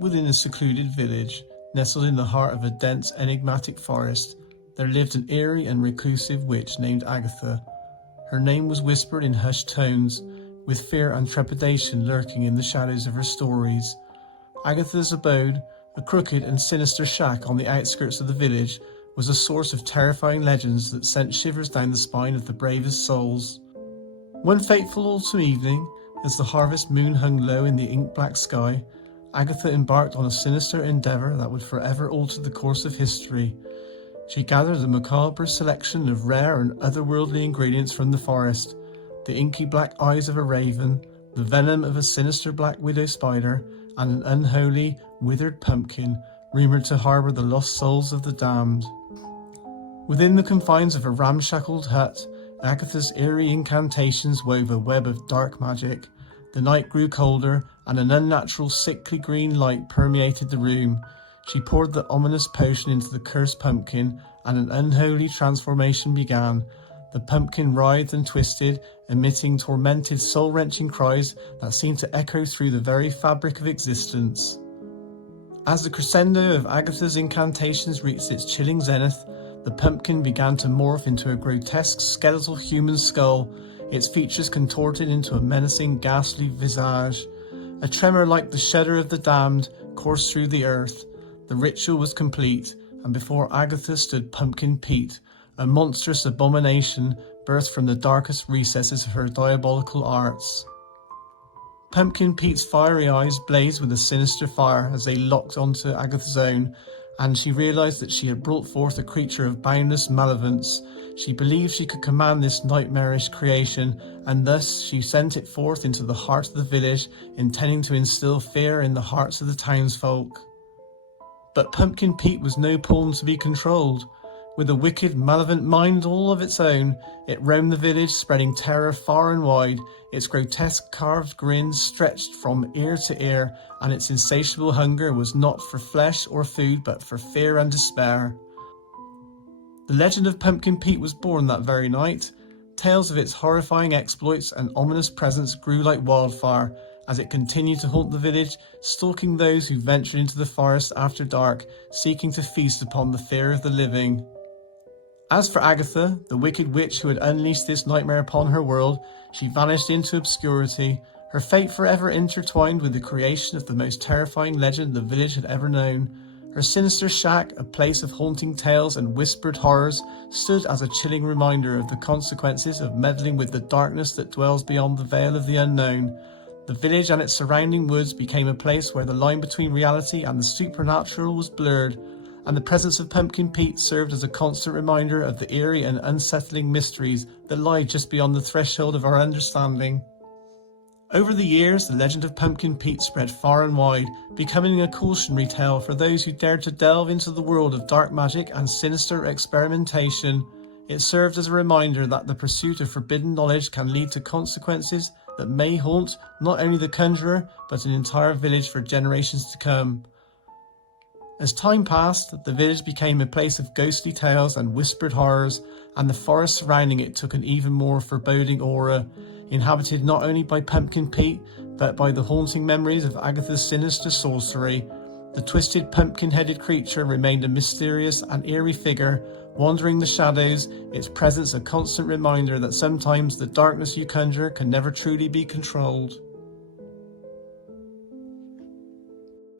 Deep within a secluded village, nestled in the heart of a dense, enigmatic forest, there lived an eerie and reclusive witch named Agatha. Her name was whispered in hushed tones, with fear and trepidation lurking in the shadows of her stories. Agatha's abode, a crooked and sinister shack on the outskirts of the village, was a source of terrifying legends that sent shivers down the spine of the bravest souls. One fateful autumn evening, as the harvest moon hung low in the ink-black sky, Agatha embarked on a sinister endeavour that would forever alter the course of history. She gathered a macabre selection of rare and otherworldly ingredients from the forest: the inky black eyes of a raven, the venom of a sinister black widow spider, and an unholy, withered pumpkin rumoured to harbour the lost souls of the damned. Within the confines of a ramshackle hut, Agatha's eerie incantations wove a web of dark magic. The night grew colder, and an unnatural sickly green light permeated the room. She poured the ominous potion into the cursed pumpkin, and an unholy transformation began. The pumpkin writhed and twisted, emitting tormented, soul-wrenching cries that seemed to echo through the very fabric of existence. As the crescendo of Agatha's incantations reached its chilling zenith, the pumpkin began to morph into a grotesque skeletal human skull, its features contorted into a menacing, ghastly visage. A tremor like the shudder of the damned coursed through the earth. The ritual was complete, and before Agatha stood Pumpkin Pete, a monstrous abomination birthed from the darkest recesses of her diabolical arts. Pumpkin Pete's fiery eyes blazed with a sinister fire as they locked onto Agatha's own, and she realised that she had brought forth a creature of boundless malevolence. She believed she could command this nightmarish creation, and thus she sent it forth into the heart of the village, intending to instill fear in the hearts of the townsfolk. But Pumpkin Pete was no pawn to be controlled. With a wicked, malevolent mind all of its own, it roamed the village, spreading terror far and wide. Its grotesque carved grin stretched from ear to ear, and its insatiable hunger was not for flesh or food, but for fear and despair. The legend of Pumpkin Pete was born that very night. Tales of its horrifying exploits and ominous presence grew like wildfire as it continued to haunt the village, stalking those who ventured into the forest after dark, seeking to feast upon the fear of the living. As for Agatha, the wicked witch who had unleashed this nightmare upon her world, she vanished into obscurity, her fate forever intertwined with the creation of the most terrifying legend the village had ever known. Her sinister shack, a place of haunting tales and whispered horrors, stood as a chilling reminder of the consequences of meddling with the darkness that dwells beyond the veil of the unknown. The village and its surrounding woods became a place where the line between reality and the supernatural was blurred, and the presence of Pumpkin Pete served as a constant reminder of the eerie and unsettling mysteries that lie just beyond the threshold of our understanding. Over the years, the legend of Pumpkin Pete spread far and wide, becoming a cautionary tale for those who dared to delve into the world of dark magic and sinister experimentation. It served as a reminder that the pursuit of forbidden knowledge can lead to consequences that may haunt not only the conjurer, but an entire village for generations to come. As time passed, the village became a place of ghostly tales and whispered horrors, and the forest surrounding it took an even more foreboding aura, inhabited not only by Pumpkin Pete, but by the haunting memories of Agatha's sinister sorcery. The twisted pumpkin-headed creature remained a mysterious and eerie figure, wandering the shadows, its presence a constant reminder that sometimes the darkness you conjure can never truly be controlled.